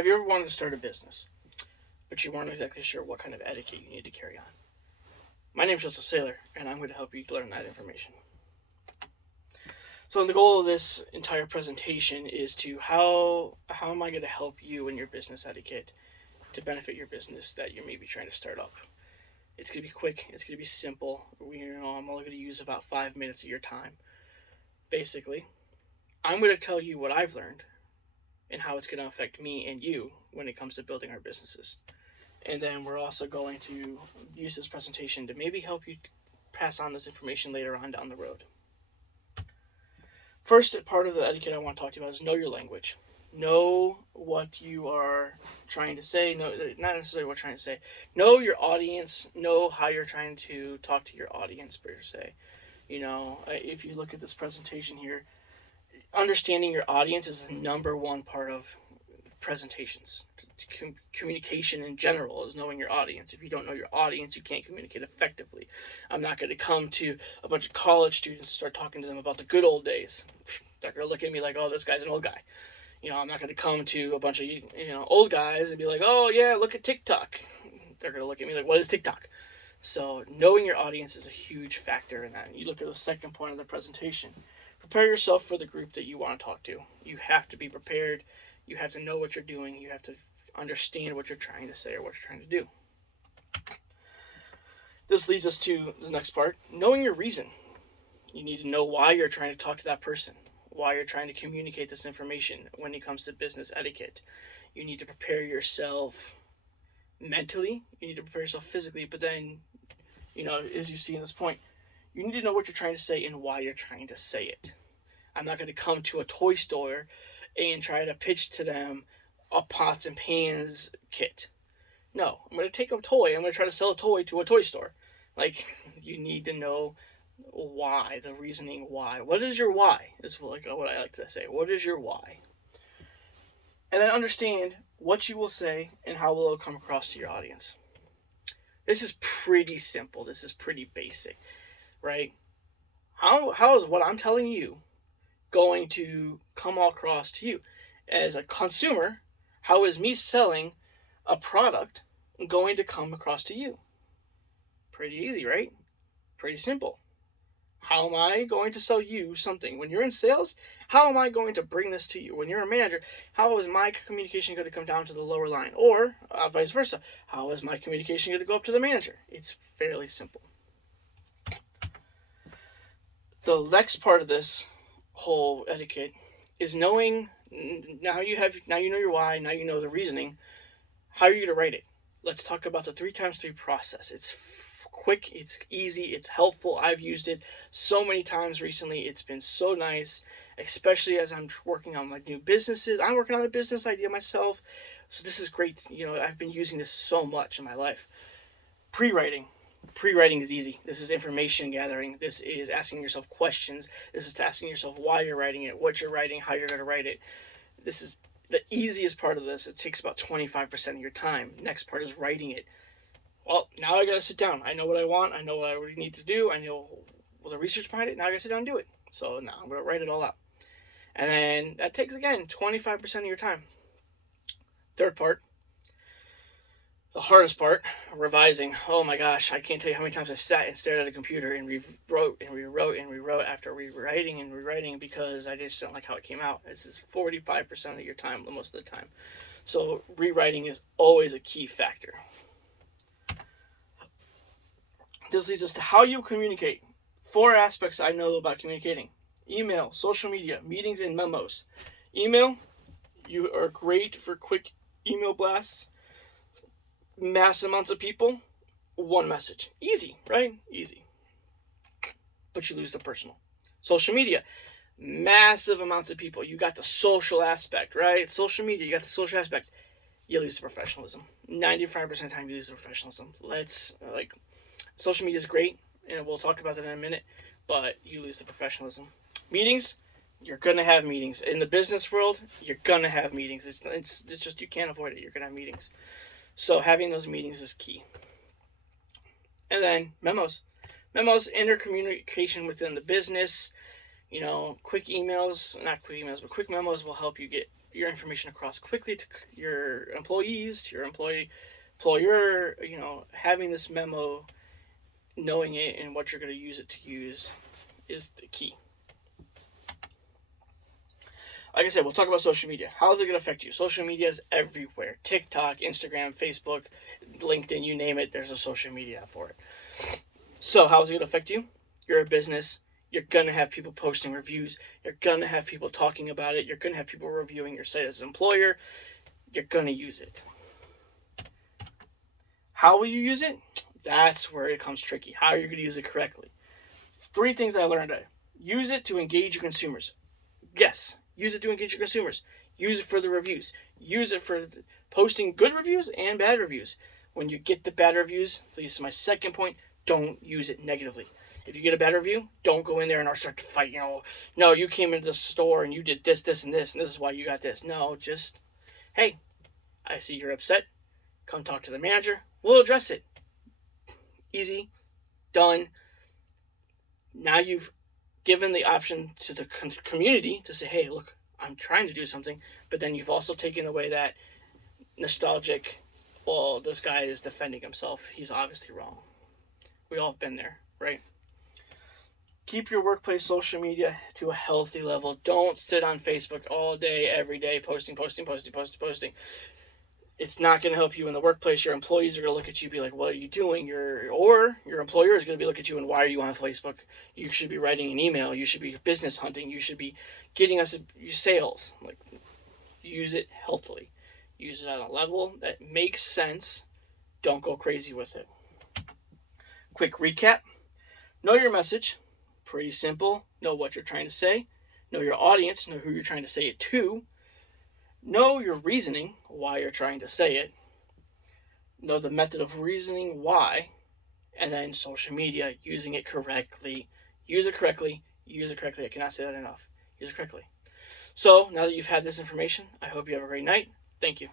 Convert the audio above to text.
Have you ever wanted to start a business, but you weren't exactly sure what kind of etiquette you need to carry on? My name is Joseph Saylor, and I'm going to help you learn that information. So the goal of this entire presentation is to how am I going to help you in your business etiquette to benefit your business that you're maybe trying to start up. It's going to be quick. It's going to be simple. I'm only going to use about 5 minutes of your time. Basically, I'm going to tell you what I've learned and how it's going to affect me and you when it comes to building our businesses. And then we're also going to use this presentation to maybe help you pass on this information later on down the road. First part of the etiquette I want to talk to you about is know your language. Know what you are trying to say. No, not necessarily what you're trying to say. Know your audience. Know how you're trying to talk to your audience, per se. If you look at this presentation here, understanding your audience is the number one part of presentations. Communication in general is knowing your audience. If you don't know your audience, you can't communicate effectively. I'm not going to come to a bunch of college students and start talking to them about the good old days. They're going to look at me like, oh, this guy's an old guy. I'm not going to come to a bunch of old guys and be like, oh yeah, look at TikTok. They're going to look at me like, what is TikTok? So knowing your audience is a huge factor in that. And you look at the second point of the presentation. Prepare yourself for the group that you want to talk to. You have to be prepared. You have to know what you're doing. You have to understand what you're trying to say or what you're trying to do. This leads us to the next part, knowing your reason. You need to know why you're trying to talk to that person, why you're trying to communicate this information when it comes to business etiquette. You need to prepare yourself mentally, you need to prepare yourself physically, but then, as you see in this point, you need to know what you're trying to say and why you're trying to say it. I'm not going to come to a toy store and try to pitch to them a pots and pans kit. No, I'm going to take a toy. I'm going to try to sell a toy to a toy store. You need to know why, the reasoning why. What is your why? Is what I like to say. What is your why? And then understand what you will say and how will it come across to your audience. This is pretty simple. This is pretty basic, right? How is what I'm telling you going to come across to you? As a consumer, how is me selling a product going to come across to you? Pretty easy, right? Pretty simple. How am I going to sell you something? When you're in sales, how am I going to bring this to you? When you're a manager, how is my communication going to come down to the lower line? Or vice versa, how is my communication going to go up to the manager? It's fairly simple. The next part of this whole etiquette is knowing, now you know your why, now you know the reasoning, how are you going to write it? Let's talk about the 3x3 process. It's quick, it's easy, it's helpful. I've used it so many times recently. It's been so nice, especially as I'm working on my new businesses. I'm working on a business idea myself, so this is great. I've been using this so much in my life. Pre-writing is easy. This is information gathering. This is asking yourself questions. This is asking yourself why you're writing it, what you're writing, how you're going to write it. This is the easiest part of this. It takes about 25% of your time. Next part is writing it. Well, now I got to sit down. I know what I want. I know what I really need to do. I know the research behind it. Now I got to sit down and do it. So now I'm going to write it all out. And then that takes, again, 25% of your time. Third part, the hardest part, revising. Oh my gosh, I can't tell you how many times I've sat and stared at a computer and rewrote after rewriting and rewriting because I just don't like how it came out. This is 45% of your time, most of the time. So rewriting is always a key factor. This leads us to how you communicate. 4 aspects I know about communicating. Email, social media, meetings, and memos. Email, you are great for quick email blasts. Mass amounts of people, one message. Easy, right? Easy. But you lose the personal. Social media, massive amounts of people. You got the social aspect, right? Social media, you got the social aspect. You lose the professionalism. 95% of the time you lose the professionalism. Social media is great, and we'll talk about that in a minute, but you lose the professionalism. Meetings, you're going to have meetings. In the business world, you're going to have meetings. It's just, you can't avoid it. You're going to have meetings. So having those meetings is key. And then memos. Memos, intercommunication within the business, quick emails, not quick emails, but quick memos will help you get your information across quickly to your employees, to your employer. Having this memo, knowing it and what you're going to use it to use is the key. Like I said, we'll talk about social media. How is it going to affect you? Social media is everywhere. TikTok, Instagram, Facebook, LinkedIn, you name it, there's a social media for it. So how is it going to affect you? You're a business. You're going to have people posting reviews. You're going to have people talking about it. You're going to have people reviewing your site as an employer. You're going to use it. How will you use it? That's where it becomes tricky. How are you going to use it correctly? 3 things I learned today. Use it to engage your consumers. Yes, use it to engage your consumers. Use it for the reviews. Use it for posting good reviews and bad reviews. When you get the bad reviews, this is my second point, don't use it negatively. If you get a bad review, don't go in there and start to fight. No, you came into the store and you did this, this, and this is why you got this. No, just, hey, I see you're upset. Come talk to the manager. We'll address it. Easy. Done. Now you've given the option to the community to say, hey, look, I'm trying to do something, but then you've also taken away that nostalgic, well, this guy is defending himself. He's obviously wrong. We all have been there, right? Keep your workplace social media to a healthy level. Don't sit on Facebook all day, every day, posting. It's not going to help you in the workplace. Your employees are going to look at you and be like, what are you doing? Or your employer is going to be looking at you and why are you on Facebook? You should be writing an email. You should be business hunting. You should be getting us sales. Use it healthily. Use it on a level that makes sense. Don't go crazy with it. Quick recap. Know your message. Pretty simple. Know what you're trying to say. Know your audience. Know who you're trying to say it to. Know your reasoning, why you're trying to say it. Know the method of reasoning why. And then social media, using it correctly. Use it correctly. Use it correctly. I cannot say that enough. Use it correctly. So, now that you've had this information, I hope you have a great night. Thank you.